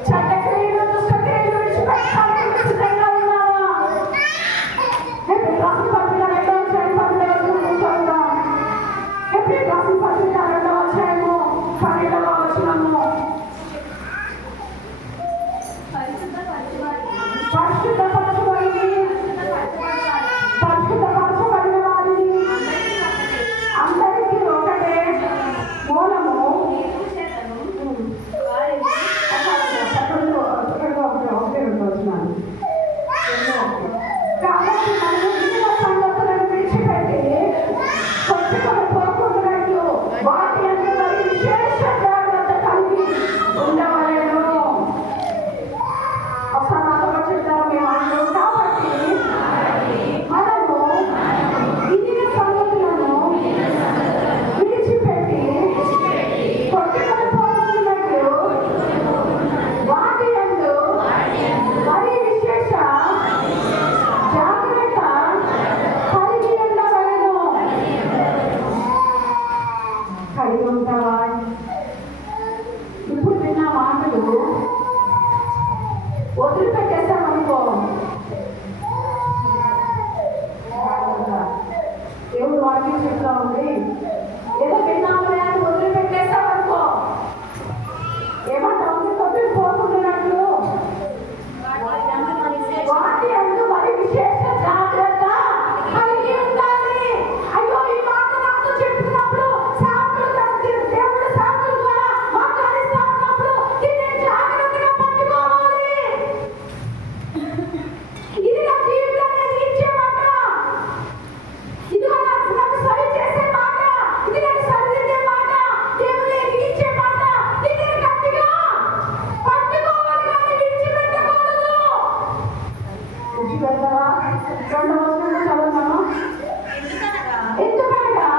చెడ్డ క్రియలు, దుష్ట క్రియలు విడిచిపెట్టడానికి సిద్ధంగా ఉన్నావా? రాసిన పత్రిక 2వ వాక్యం చెప్తా ఉంది. ఏదో విన్నాములే అని వదిలిపెట్టేస్తామనుకో, ఏమంటా ఉంది, కొద్ది పోతున్నట్లు వాటి అంటూ మరి విశేష జాగ్రత్త కలిగి ఉండాలి. అయ్యో ఈ మాట నాతో చెప్తున్నప్పుడు దేవుడు సాకుల ద్వారా మాట్లాడిస్తా ఉన్నప్పుడు దీన్ని జాగ్రత్తగా పట్టుకోవాలి. ఇది నా జీవితాన్ని ఇచ్చే మాట, ఇది నాకు సరి చేసే మాట, ఇది నాకు సరిదిద్దే మాట, దేవుడు ఇచ్చే మాట. దీన్ని గట్టిగా పట్టుకోవాలి కానీ విడిచిపెట్టకూడదు. విడిచిపెడతావా? రెండవ వచనం చదువుతాను. ఎందుకనగా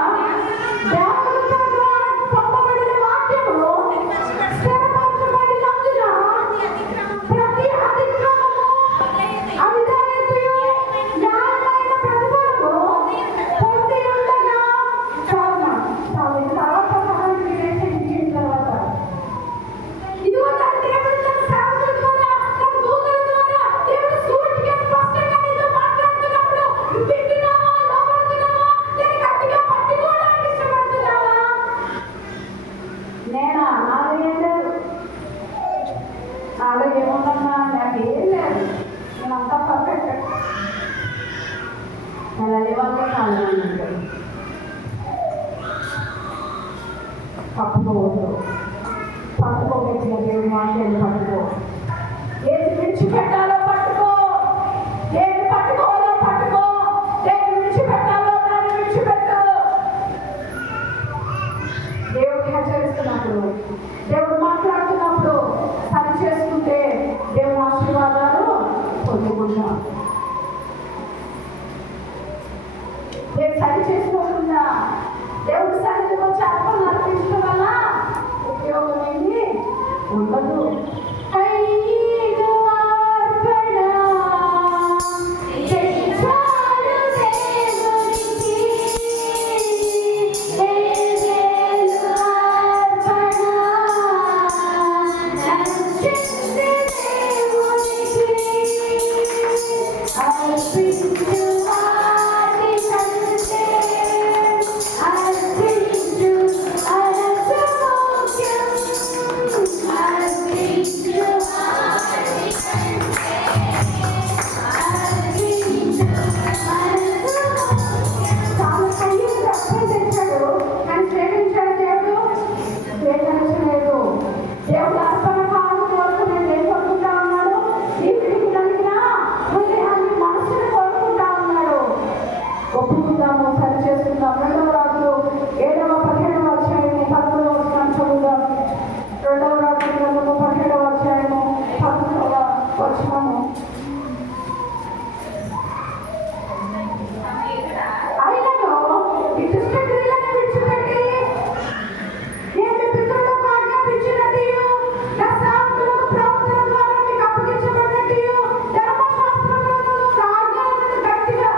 దేవదూత ద్వారా పంపబడిన వాక్యము స్థిరపరచబడినందున ప్రతి అతిక్రమము అవిధేయతయు న్యాయమైన ప్రతిఫలము పొంది ఉండగా ఇదిగో తన దేవుడు తన సేవకుల ద్వారా, తన దూతల ద్వారా దేవుడు సూటిగా స్పష్టంగా నీతో మాట్లాడుతున్నప్పుడు వింటున్నావా, లోబడుతున్నావా, లేక గట్టిగా పట్టుకోవడానికి ఇష్టపడుతున్నావా? నేనా? నాలో ఏం లేదు, నాలో ఏముందన్నా నాకు ఏం లేదు, నేనంతా పర్ఫెక్ట్. నేను అదేవాళ్ళే కాదు. పట్టుకోవద్దు, పట్టుకోగలిగిన దేవుని వాక్యాన్ని పట్టుకో. ఏది విడిచిపెట్టాలో పట్టుకో, ఏది పట్టుకోవాలో పట్టుకో, ఏది విడిచిపెట్టాలో దాన్ని విడిచిపెట్టు. దేవుడిని హెచ్చరిస్తున్నప్పుడు, దేవుడు మాట్లాడుతున్నప్పుడు సరి చేసుకుంటే దేవుని ఆశీర్వాదాలు పొందుకుంటాం. నేను సరి చేసుకోకుండా దేవుడి సన్నిధికి వచ్చి అర్పణలు అర్పించడం వల్ల ఉపయోగం ఏంటి? ఉండదు. దేవుడు అర్పణ కాలం వరకు నేను ఏం కోరుకుంటా ఉన్నాడు? నీ పిడికి కలిగిన హృదయాన్ని, మనసుని కోరుకుంటా ఉన్నాడు. ఒప్పుకుందాము, సరి చేసుకుందాం. 2వ రాజులు 7వ 17వ అధ్యాయము 11వ వచనం చదువుదాం. 2వ రాజులు 17వ అధ్యాయము 11వ వచనము. అయినను ఈ దుష్ట క్రియలను విడిచిపెట్టి నేను మీ పితరులకు ఆజ్ఞాపించినట్టు, నా సేవకులకు ప్రవక్తల ద్వారా మీకు అప్పగించబడినట్టు ధర్మశాస్త్రములను, నా ఆజ్ఞలను గట్టిగా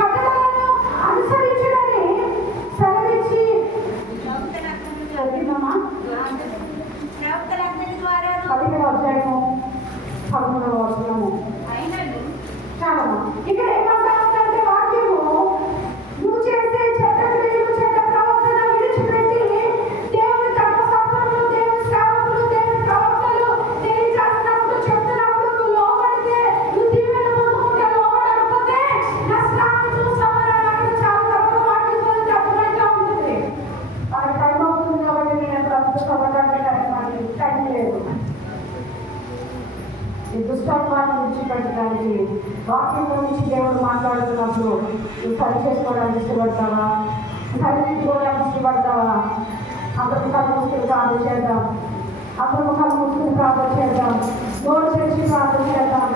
కట్టడలను అనుసరించుడని సెలవిచ్చి చదివినామా? 17వ అధ్యాయము 13వ వచనము. చాలమ్మా. ఇక్కడ ఏమంటా ఉందంటే వాక్యము, నువ్వు చేసే చెడ్డ క్రియలు, చెడ్డ ప్రవర్తన విడిచిపెట్టి దేవుని ధర్మశాస్త్రములు, దేవుని సేవకులు, దేవుని ప్రవక్తలు తెలియజేస్తున్నప్పుడు, చెప్తున్నప్పుడు నువ్వు లోబడితే, నువ్వు దీవెన పొందుకుంటే, లోబడకపోతే నష్టాన్ని చూస్తామని నాకు చాలా తక్కువ వాక్యంలో అర్థమైతే ఉంటుంది. మనకు టైం అవుతుంది కాబట్టి నేను అక్కడ అర్థపడడానికి టైం లేదు. ఈ దుష్టత్వాన్ని విడిచిపెట్టడానికి వాక్యంలో నుంచి దేవుడు మాట్లాడుతున్నప్పుడు నువ్వు సరి చేసుకోవడానికి ఇష్టపడతావా? సరిదిద్దుకోవడానికి ఇష్టపడతావా? అందరి ముఖాలు మూసుకుని ప్రార్థన చేద్దాం. అందరి ముఖాలు మూసుకుని ప్రార్థన చేద్దాం. నోరు చేసి ప్రార్థన చేద్దాం.